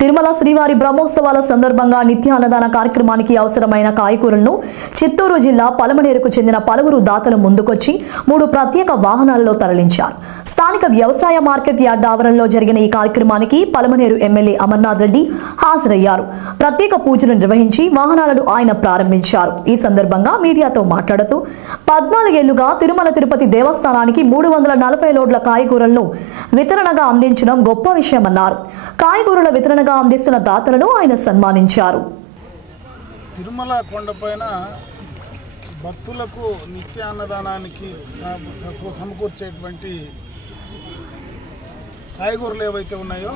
తిరుమల శ్రీవారి బ్రహ్మోత్సవాల సందర్భంగా నిత్య అన్నదాన కార్యక్రమానికి అవసరమైన కాయగూరలను చిత్తూరు జిల్లా పలమనేరుకు చెందిన పలువురు దాతలు ముందుకొచ్చి 3 ప్రత్యేక వాహనాలలో తరలించారు. స్థానిక వ్యవసాయ మార్కెట్ యార్డ్ ఆవరణలో జరిగిన ఈ కార్యక్రమానికి పలమనేరు ఎమ్మెల్యే అమర్నాథ్ రెడ్డి హాజరయ్యారు. ప్రత్యేక పూజలు నిర్వహించి వాహనాలను ఆయన ప్రారంభించారు. ఈ సందర్భంగా మీడియాతో మాట్లాడుతూ 14 ఏళ్లుగా తిరుమల తిరుపతి దేవస్థానానికి 340 లోడ్ల కాయగూరలను వితరణగా అందించడం గొప్ప విషయమన్నారు. కాయగూరల వితరణగా అందిస్తున్న దాతలను ఆయన సన్మానించారు. తిరుమల కొండపైన భక్తులకు నిత్య అన్నదానానికి సమకూర్చేటువంటి కాయగూరలు ఏవైతే ఉన్నాయో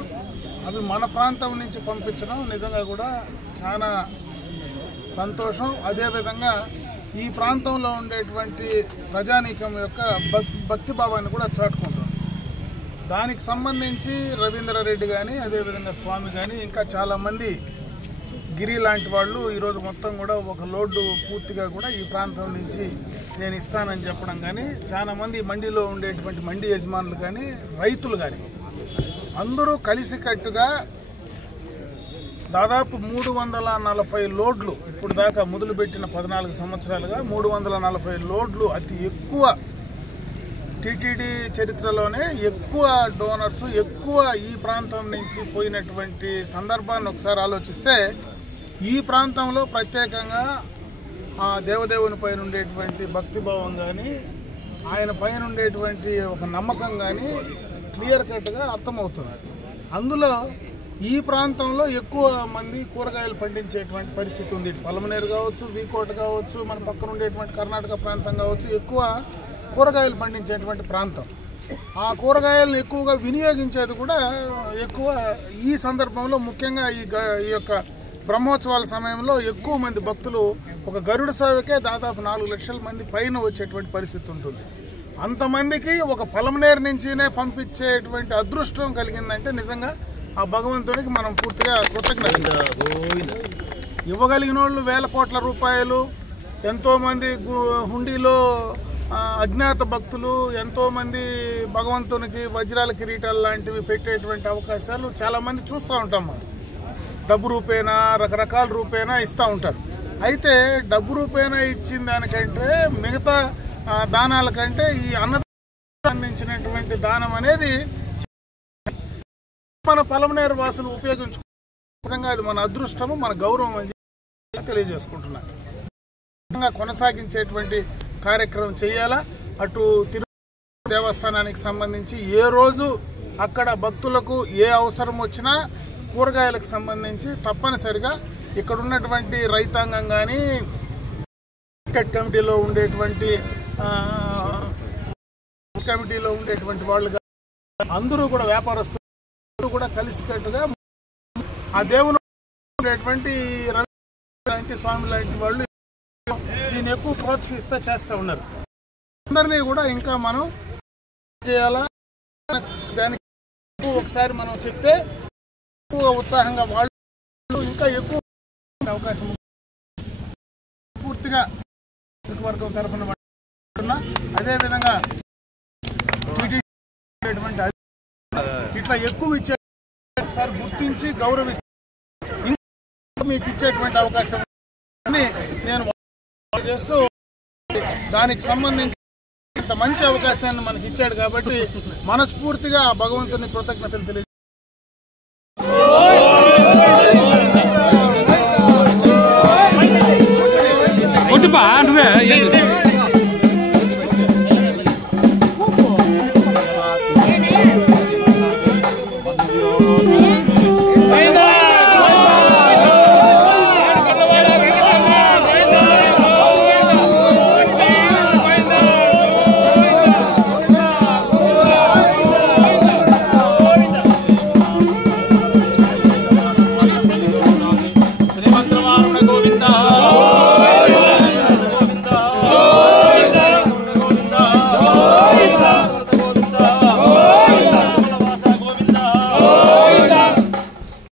అవి మన ప్రాంతం నుంచి పంపించడం నిజంగా కూడా చాలా సంతోషం. అదేవిధంగా ఈ ప్రాంతంలో ఉండేటువంటి ప్రజానీకం యొక్క భక్తిభావాన్ని కూడా చాటుకుంటాం. దానికి సంబంధించి రవీంద్రారెడ్డి కానీ అదేవిధంగా స్వామి కానీ ఇంకా చాలామంది గిరి లాంటి వాళ్ళు ఈరోజు మొత్తం కూడా ఒక లోడ్డు పూర్తిగా కూడా ఈ ప్రాంతం నుంచి నేను ఇస్తానని చెప్పడం కానీ చాలామంది మండీలో ఉండేటువంటి మండీ యజమానులు కానీ రైతులు కానీ అందరూ కలిసికట్టుగా దాదాపు 340 లోడ్లు ఇప్పుడు దాకా మొదలుపెట్టిన 14 సంవత్సరాలుగా 340 లోడ్లు అతి ఎక్కువ టీటీడీ చరిత్రలోనే ఎక్కువ డోనర్స్ ఎక్కువ ఈ ప్రాంతం నుంచి పోయినటువంటి సందర్భాన్ని ఒకసారి ఆలోచిస్తే ఈ ప్రాంతంలో ప్రత్యేకంగా ఆ దేవదేవుని పైన ఉండేటువంటి భక్తిభావం కానీ ఆయన పైన ఉండేటువంటి ఒక నమ్మకం కానీ క్లియర్ కట్గా అర్థమవుతున్నది. అందులో ఈ ప్రాంతంలో ఎక్కువ మంది కూరగాయలు పండించేటువంటి పరిస్థితి ఉంది. పలమనేరు కావచ్చు, వీకోట కావచ్చు, మన పక్కన ఉండేటువంటి కర్ణాటక ప్రాంతం కావచ్చు, ఎక్కువ కూరగాయలు పండించేటువంటి ప్రాంతం. ఆ కూరగాయలను ఎక్కువగా వినియోగించేది కూడా ఎక్కువ. ఈ సందర్భంలో ముఖ్యంగా ఈ యొక్క బ్రహ్మోత్సవాల సమయంలో ఎక్కువ మంది భక్తులు ఒక గరుడ సేవకే దాదాపు 4 లక్షల మంది పైన వచ్చేటువంటి పరిస్థితి ఉంటుంది. అంతమందికి ఒక పలమనేరు నుంచినే పంపించేటువంటి అదృష్టం కలిగిందంటే నిజంగా ఆ భగవంతుడికి మనం పూర్తిగా కృతజ్ఞతలు ఇవ్వగలిగిన వాళ్ళు వేల కోట్ల రూపాయలు, ఎంతోమంది హుండీలో అజ్ఞాత భక్తులు, ఎంతోమంది భగవంతునికి వజ్రాల కిరీటాలు లాంటివి పెట్టేటువంటి అవకాశాలు చాలామంది చూస్తూ ఉంటాం. మనం డబ్బు రూపేనా రకరకాల రూపేనా ఇస్తూ ఉంటారు. అయితే డబ్బు రూపేనా ఇచ్చిన దానికంటే మిగతా దానాల కంటే ఈ అన్నదానానికి సంబంధించినటువంటి దానం అనేది మన పలమనేరు వాసులు ఉపయోగించుకోవడంగా అది మన అదృష్టము, మన గౌరవం అని తెలియజేసుకుంటున్నాను. కొనసాగించేటువంటి కార్యక్రమం చేయాలా. అటు తిరుపతి దేవస్థానానికి సంబంధించి ఏ రోజు అక్కడ భక్తులకు ఏ అవసరం వచ్చినా కూరగాయలకు సంబంధించి తప్పనిసరిగా ఇక్కడ ఉన్నటువంటి రైతాంగం కానీ మార్కెట్ కమిటీలో ఉండేటువంటి వాళ్ళు అందరూ కూడా వ్యాపారస్తులు కూడా కలిసికట్టుగా ఆ దేవుని ఉండేటువంటి రవి స్వామి లాంటి వాళ్ళు దీన్ని ఎక్కువ ప్రోత్సహిస్తూ చేస్తూ ఉన్నారు. అందరినీ కూడా ఇంకా మనం చేయాలా. దానికి ఒకసారి మనం చెప్తే ఎక్కువ ఉత్సాహంగా వాళ్ళు ఇంకా ఎక్కువ అవకాశం పూర్తిగా వర్గం తరఫున అదేవిధంగా ఇట్లా ఎక్కువ ఇచ్చే ఒకసారి గుర్తించి గౌరవిస్తే మీకు ఇచ్చేటువంటి అవకాశం నేను చేస్తూ దానికి సంబంధించి ఇంత మంచి అవకాశాన్ని మనకి ఇచ్చాడు కాబట్టి మనస్ఫూర్తిగా భగవంతుని కృతజ్ఞతలు తెలియజేస్తాను.